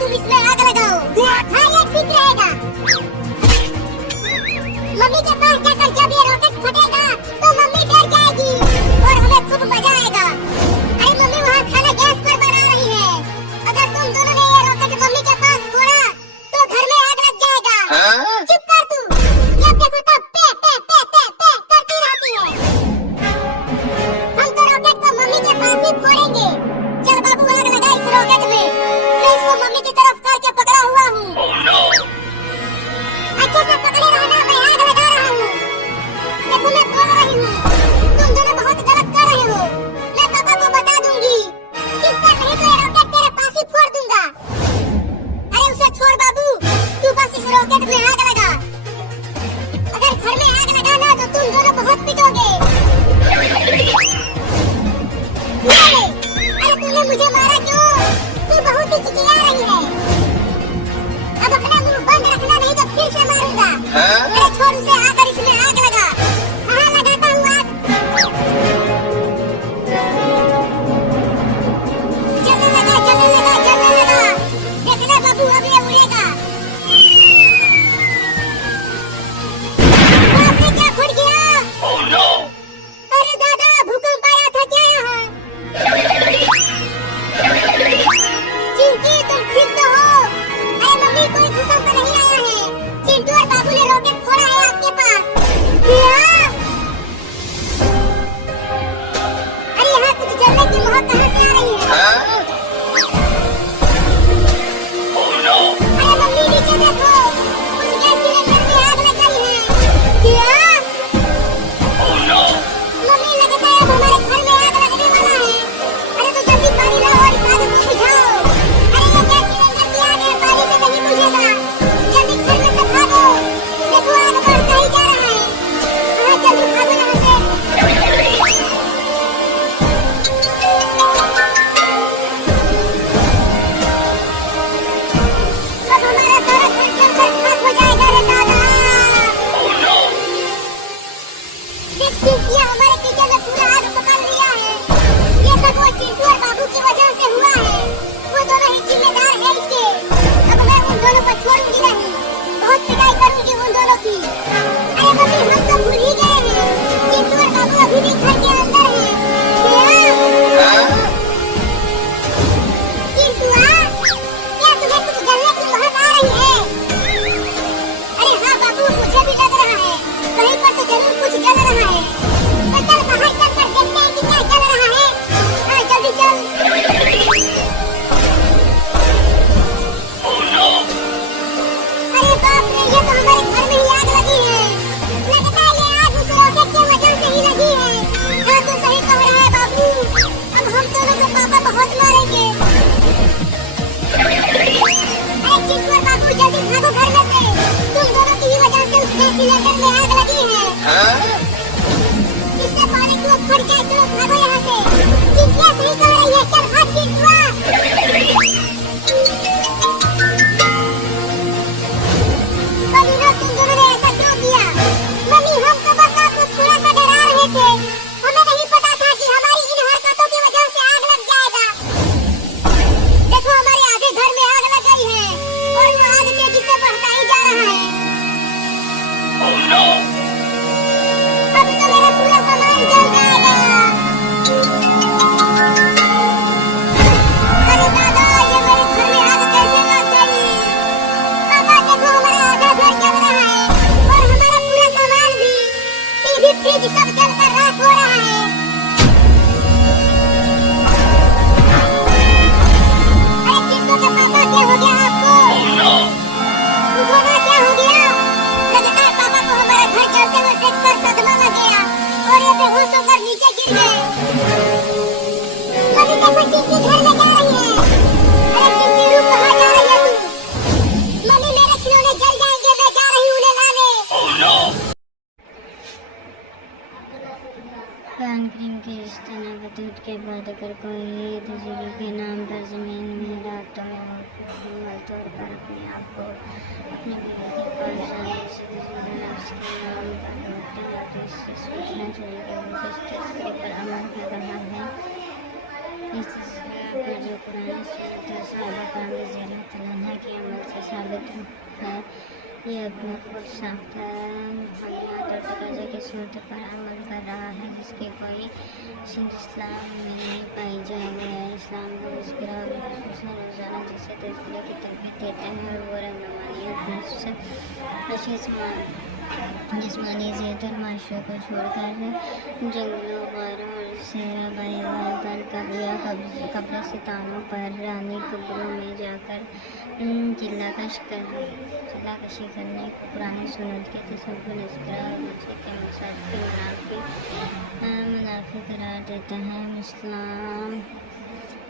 तुम इसमें आग लगाओ। हाँ ये ठीक रहेगा। मम्मी के पास जाकर जब ये रॉकेट फटेगा तो मम्मी डर जाएगी और हमें खूब मजा आएगा। अरे मम्मी वहाँ खाना गैस पर बना रही है। अगर तुम दोनों ने ये रॉकेट मम्मी के पास छोड़ा तो घर में आग लग जाएगा। चुप कर तू। जब देखो तब पे पे पे पे पे करती रहती है। हम तो रॉकेट को मम्मी के पास ही फोड़ेंगे। चल बाबू आग लगा इस रॉकेट में। मैं इसको मम्मी की तरफ करके पकड़ा हुआ हूँ। अच्छे से पकड़े रहना, मैं आग लगा रहा हूँ। देखो मैं बोल रही हूँ, तुम दोनों बहुत गलत कर रहे हो। मैं पापा को बता दूंगी। चुप कर, नहीं तो ये रॉकेट तेरे पास ही फोड़ दूंगा। अरे उसे छोड़ बाबू, तू बस इस रॉकेट में आग लगा। अगर घर में आग लगाना तो तुम दोनों बहुत पिटोगे। अरे तूने मुझे मारा क्यों? तू बहुत ही चिचिया रही है। अब अपना मुंह बंद रखना, नहीं तो फिर से मारूंगा। अरे छोड़ उसे, आकर इसमें आग लगा। हाँ लगाता हूँ आग। जलने लगा, जलने लगा, जलने लगा। देखना बाबू, अब ये उड़ेगा। बाप रे क्या फट गया? अरे दादा, भूकंप आया था क्या यहाँ? चिंकी तुम ठीक तो हो? अरे मम्मी, कोई भूकंप नहीं आया है। चिंटू और बाबू ने रॉकेट फोड़ा है आपके पास। क्या? अरे यहाँ कुछ जलने की महक कहाँ से आ रही है? अरे मम्मी नीचे देखो, उस गैस सिलेंडर में आग लग गई है। क्या? मम्मी लगता है अब हमारे घर में आग लगने वाला है। अरे तो जल्दी पानी लाओ और इस आग को बुझाओ। अरे ये गैस सिलेंडर की आग है, पानी से नहीं बुझेगा। जल्दी घर में से भागो। देखो आग बढ़ता ही जा रहा है। हाँ जल्दी भागो यहाँ से। अब हमारा सारा घर जलकर खाक हो जाएगा रे दादा। देख चिंकिया, हमारे किचन में पूरा आग पकड़ लिया है। ये सब वो चिंटू और बाबू की वजह से हुआ है। वो दोनों ही जिम्मेदार है इसके। अब मैं उन दोनों को छोड़ूंगी नहीं, बहुत पिटाई करूंगी उन दोनों की। अरे मम्मी, हम तो भूल ही गए हैं, चिंटू और बाबू अभी भी घर के अंदर हैं। चिंटुआ, क्या तुम्हें कुछ जलने की महक आ रही है? अरे हाँ बाबू, मुझे भी लग रहा है कहीं पर तो जरूर कुछ जल रहा है। तो चल बाहर चलकर देखते हैं कि क्या जल रहा है। हाँ जल्दी चल। अरे बाप रे, ये तो हमारे घर में ही आग लगी है। लगता है ये आग उस रॉकेट की वजह से ही लगी है। हाँ तू सही कह रहा है बाबू, अब हम दोनों को पापा बहुत मारेंगे। अरे चिंटू और बाबू जल्दी भागो घर में से। तुम दोनों की ही वजह से उस गैस सिलेंडर में आग लगी है। इससे पहले कि वो फट जाए, चलो भागो यहाँ से। चिंकिया सही कह रही है, चल भाग चिंटुआ। मम्मी तुम दोनों ने ऐसा क्यों किया? मम्मी, हम तो बस आपको थोड़ा सा डरा रहे थे। हमें नहीं पता था कि हमारी इन हरकतों की वजह से आग लग जाएगा। देखो हमारे आधे घर में आग लग गई है और वो आग तेजी से बढ़ता ही जा रहा है। अब तो मेरा पूरा सामान जल जाएगा। अरे दादा, ये मेरे घर में आग कैसे लग गई? पापा देखो, हमारा आधा घर जल रहा है और हमारा पूरा सामान भी, टीवी फ्रिज सब जलकर राख हो रहा है। अरे चिंटू के पापा, क्या हो गया आपको? उठो ना, क्या हो गया? लगता है पापा को हमारा घर जलते हुए देखकर सदमा लग गया और ये बेहोश होकर नीचे गिर गए। मम्मी देखो, चिंकी घर में जा रही है। अरे चिंकी रुक, कहाँ जा रही है तू? मम्मी मेरे खिलौने जल जाएंगे, मैं जा रही हूँ उन्हें लाने। पान क्रीम के इस्तेमाल दूध के बाद अगर कोई दूसरे के नाम पर जमीन में रात तोड़े और मुकम्मल तौर पर अपने आप को अपनी बीवी की परेशानी से दूसरे उसके नाम पर होते हैं तो इससे सोचना चाहिए कि वो किस तस्वीर पर अमल कर रहा है। इस पर जो पुरानी सूरत साहबा का साबित है। ये अपने खुद साख्ता बुनियाद और तकाज़े के सूरत पर अमल कर रहा है जिसकी कोई सिंध इस्लाम में नहीं पाई जाए। गया इस्लाम को तज़किरा और खुसूसन रोज़ाना जिसे तज़किरे की तरबियत देता है और वो रहनुमानियत जिस्मानी ज़ेहत और माशरे को छोड़कर जंगलों गारों और सहरा बायाबान पर कब्रिस्तानों पर रानी कब्रों में जाकर चिल्लाकशी करने को पुरानी सुन्नत के तसव्वुर तज़किरा और बच्चे के मकसद के मुनाफी करार देता है। इस्लाम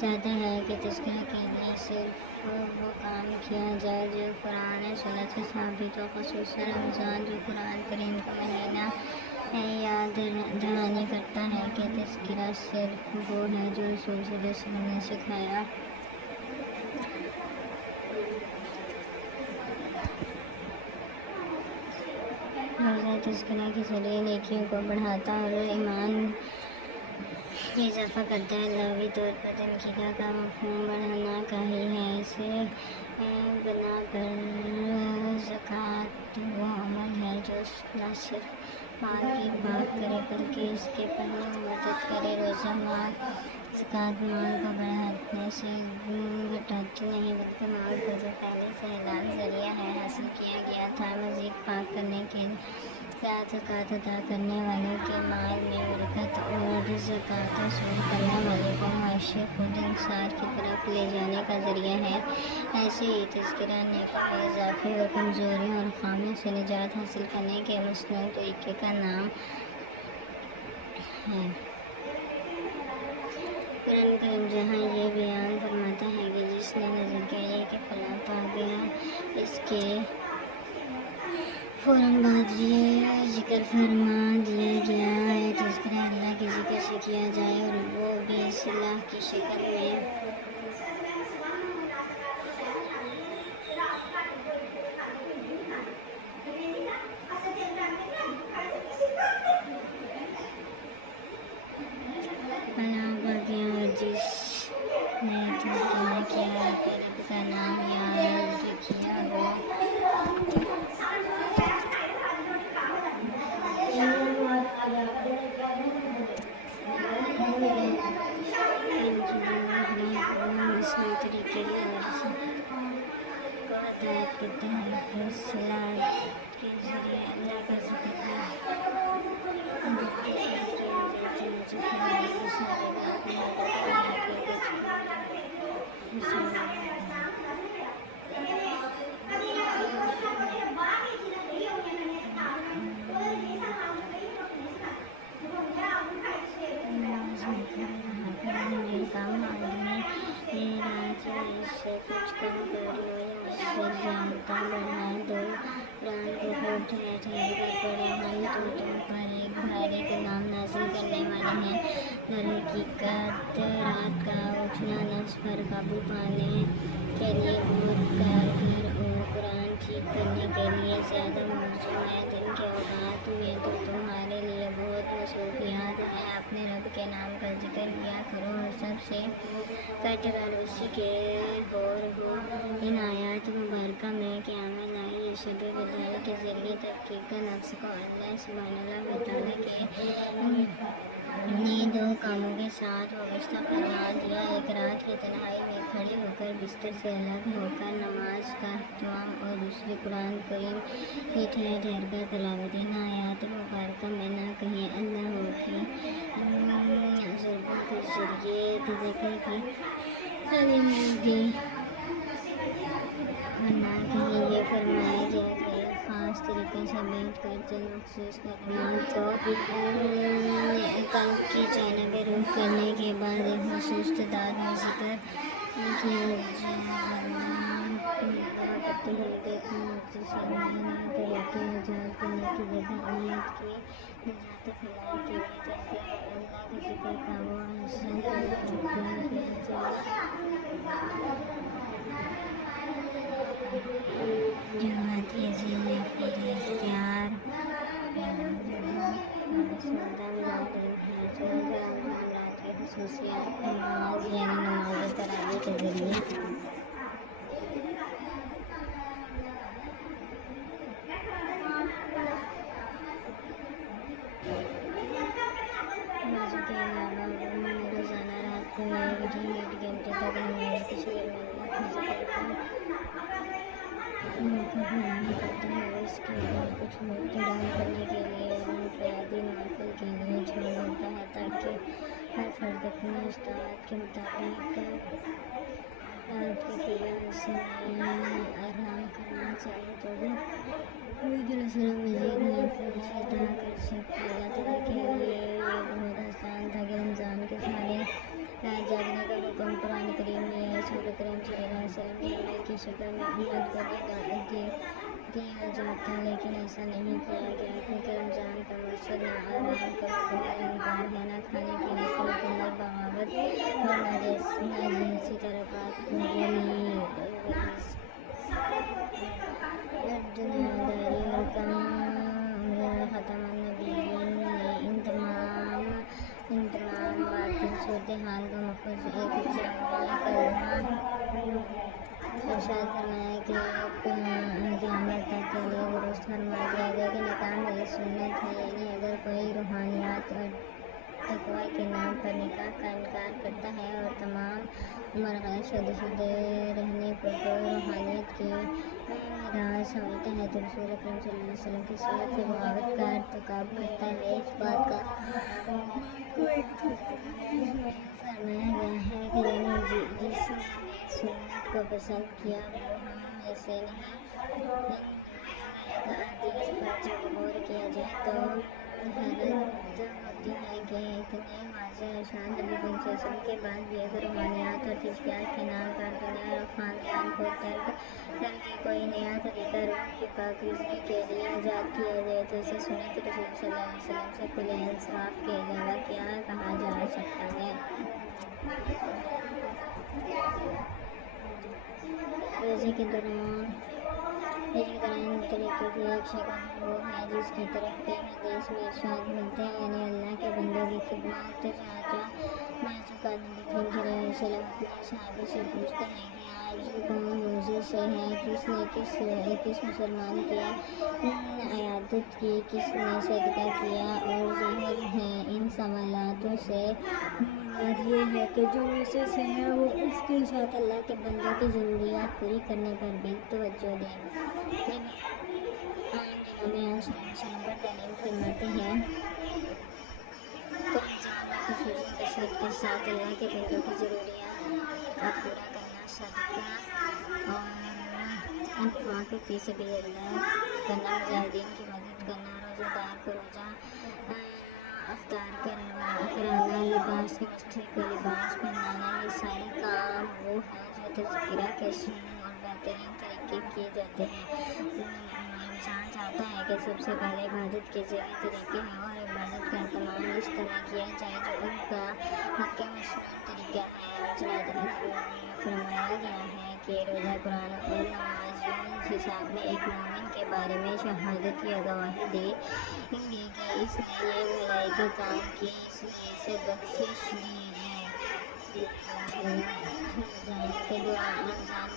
चाहता है कि तज़किरा के लिए सिर्फ वो काम किया जाए जो कुरान सुन्नत से साबित हो, ख़ुसूसन रमज़ान जो कुरान करीम का महीना है। याद दहानी करता है कि तज़किरा सिर्फ वो है जो रसूल सल्लल्लाहु अलैहि वसल्लम ने सिखाया। रोज़ा तज़किरा के ज़रिए नेकियों को बढ़ाता और ईमान में इजाफ़ा करता है। लग़वी तौर पर तनकीदा का मफ़हूम बढ़ाना का ही है। इसे बना पर ज़कात वो अमल है जो न सिर्फ माल की बात करे बल्कि इसके पढ़ने में मदद करे। रोज़ा माल ज़कात माल को बढ़ाने से घटाती नहीं बल्कि माल को जो पहले से हलाल ज़रिया है हासिल किया गया था मज़ीद पाक करने के साथ ज़कात अदा करने वाले के माल में बरकत और ज़कात वसूल करने वाले को माशी खुद इंसार की तरफ ले जाने का ज़रिया है। ऐसे ही तज़किरा नेकों में इजाफ़े और कमज़ोरियों और ख़ामियों से निजात हासिल करने के मसनून तरीक़े का नाम है। कुरान करीम जहाँ ये बयान फरमाता है कि जिसने नज़र किया कि फलां पा गया इसके फ़ौरन बाद ये ज़िक्र फरमा दिया गया है तज़किरा अल्लाह के ज़िक्र से किया जाए और वो भी इस्लाह की शक्ल में। फलां पा गया और जिसने तज़किरा किया कि रब का नाम याद किया हो तरीके को हदायत करते हैं कि इस्लाह के ज़रिए अल्लाह का ज़िक्र से कुछ कम कर लो या उससे ज़्यादा बढ़ा दो। कुरान को खूब ठहर कर पढ़ो। हम तो तुम पर एक भारी गुनाह नाज़िल करने वाले हैं। दर हकीकत रात का उठना नफ्स पर काबू पाने के लिए बहुत कारगर और कुरान ठीक करने के लिए ज़्यादा मौजूद है। दिन के औकात में तो तुम्हारे लिए बहुत मसरूफियात हैं। अपने रब के नाम का जिक्र किया करो और सबसे कटकर उसी के और हो। इन आयात मुबारका में क़यामत लाई शब बदाई के ज़रिए तहक़ीक़ नफ्स को अल्लाह सुब्हानहू व तआला के ने दो कामों के साथ वाबस्ता फरमा दिया। एक रात की तन्हाई में खड़े होकर बिस्तर से अलग होकर नमाज का अहतमाम और दूसरी कुरान करीम की ठहर ठहर कर तिलावत। इन आयात मुबारका में न कहीं अल्लाह की ज़ुल्फ़ों के ज़रिए तज़किरे की तालीम दी और न कहीं ये फरमाया गया कि ख़ास तरीके से बैठ कर चंद मख़सूस कलमात को कल्ब की जानिब रुख करने के बाद एक मख़सूस तादाद में ज़िक्र किया जाए। करते हुए देखना मक़सद से तरीक़े ईजाद करने की जगह उम्मत की निजात फलाह के लिए तज़किरा और अल्लाह के ज़िक्र का वो अहसन तरीक़ा किया जाए जो आती अजीम अपने इख्तियार सौदा रात की खसूसियात नमाज यानी नमाज तरावी के ज़रिए का भरण करता है और इसके बाद कुछ वक्त दान करने के लिए और मुनफरदी नवाफिल के लिए छोड़ देता है ताकि हर फर्द अपने इस्तात के मुताबिक रात की क्रिया इसमें आराम करना चाहिए तो भी कोई दरअसल मज़ीद नवाफिल से अदा कर सकता है। अल्लाह ताला के लिए ये बहुत आसान था कि रमज़ान के सारे रात जागने का हुक्म कुरान करीम में रसूल करीम सल्लल्लाहु अलैहि वसल्लम के अमल की शक्ल में उम्मत को दिया जाता, लेकिन ऐसा नहीं किया गया क्योंकि रमज़ान का मकसद ना आराम का मुकम्मल इनकार है, ना खाने पीने की मुकम्मल बगावत और ना जिनसी तरफ़ात दुनियादारी और कम उम्र ख़त्म नबीयीन ने इन तमाम बातिल सूरत हाल का मखसूस एक इरशाद फरमाया कि क़यामत तक के लिए दुरुस्त फरमा दिया गया कि निकाह मेरी सुन्नत है, यानी अगर कोई रूहानियात और तकवा के नाम पर निकाह का इनकार करता है और तमाम उम्र गैर शादीशुदा रहने पर कोई रूहानियत की मीरास समझता है तो रसूल अकरम सल्लल्लाहु अलैहि वसल्लम की सीरत से बगावत का इर्तिकाब करता है। इस बात का फरमाया गया है कि यानी जिसने सुन्नत को पसंद किया वो हम में से नहीं। हदीस पर जब गौर किया जाए तो हैरत होती है कि इतने वाज़ेह इरशाद नबी वसल्लम के बाद भी अगर रूहानियात और तज़कियात के नाम पर दुनिया और ख़ानदान को तर्क करके कोई नया तरीका रूह की पाकीज़गी के लिए ईजाद किया जाए तो इसे सुन्नत रसूल सल्लल्लाहु अलैहि वसल्लम से खुले इंसाफ के अलावा क्या कहा जा सकता है। रोज़े के दौरान तरीक़े की एक शक्ल वो है जिसकी तरफ कई हदीस में इरशाद मिलते हैं, यानी अल्लाह के बंदों की खिदमत। चाचा महज़ूक़ नबी करीम सल्लल्लाहु अलैहि वसल्लम अपने सहाबा से पूछते हैं कि आज कौन रोज़े से है, किसने किस मुसलमान की अयादत की, किसने सदका किया, और ज़ाहिर है इन सवालातों से ये है कि जो रोज़े से है वो उसके साथ अल्लाह के बंदों की ज़रूरियात पूरी करने पर भी तवज्जो दें। आम दिनों में वसल्लम पर तालीम फरमाते हैं तो रमज़ान में ख़ुसूसी कसरत के साथ अल्लाह के बंदों की ज़रूरियात का पूरा करना, सदका और इन्फ़ाक़ फ़ी सबीलिल्लाह करना, मुजाहिदीन की मदद करना, रोज़ेदार को रोज़ा अफ्तार कराना, लिबास के मस्तिष्क को लिबास पहनाना, ये सारे काम वो हैं जो तज़किरा के सुन्न और बेहतरीन तरीके किए जाते हैं। इंसान चाहता है कि सबसे पहले इबादत के ज़रिए तरीके हैं और इबादत का एहतमाम इस तरह किया जाए जो उनका हक़ मसनून तरीका है। फरमाया गया है कि रोज़ा, कुरान और नमाज यूं हिसाब में एक मोमिन के बारे में शहादत की गवाही देंगे कि इसने ये भलाई के काम किए इसलिए इसे बख्शिश दी है। रमज़ान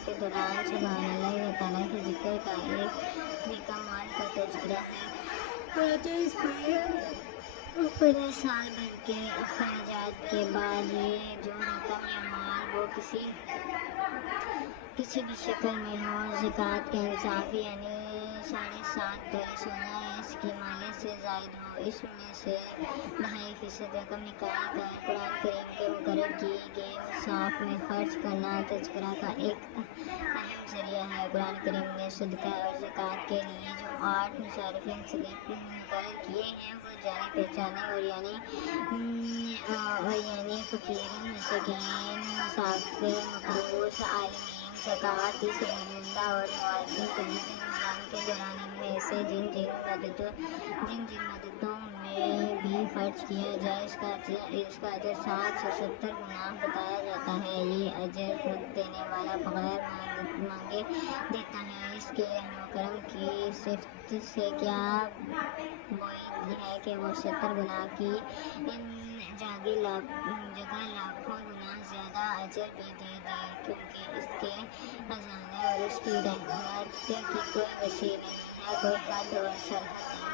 के दौरान सुभान अल्लाह व तआला के ज़िक्र का एक तरीका मान का तज़किरा है तो इस पूरे साल भर के अखराजात के बाद ये जो रकम या माल वो किसी भी शक्ल में हो, ज़कात के इंसाफ़ी यानी 7.5 तोले सोना या इसकी माले से ज़ायद हो, इसमें से 2.5% रकम निकाल कर कुरान करीम के मुकर्रर किए गए निसाब में खर्च करना तज़किरा का एक अहम ज़रिया है। कुरान करीम ने सदका और ज़कात के लिए जो 8 मुसारिफ़ीन सलीब मुकर्रर किए हैं वो जाने पहचाने और यानी फ़कीर, मसाकीन, मुसाफिर, मकरूज़, आलिमीन, ज़कात फ़ी सबिलिल्लाह और मुआज़िन रमज़ान के दौरान इनमें से जिन मददों में भी खर्च किया जाए इसका अजर 60 से 70 गुना बताया जाता है। ये अजर खुद देने वाला बग़ैर मांगे देता है। इसके रहम करम की सिफ़त से क्या बुआद है कि वो 70 गुना की जगह लाखों गुना ज़्यादा अजर भी दे दे, क्योंकि इसके खजाने और इसकी रहमत की कोई वसी नहीं है, कोई हद और सरहद नहीं।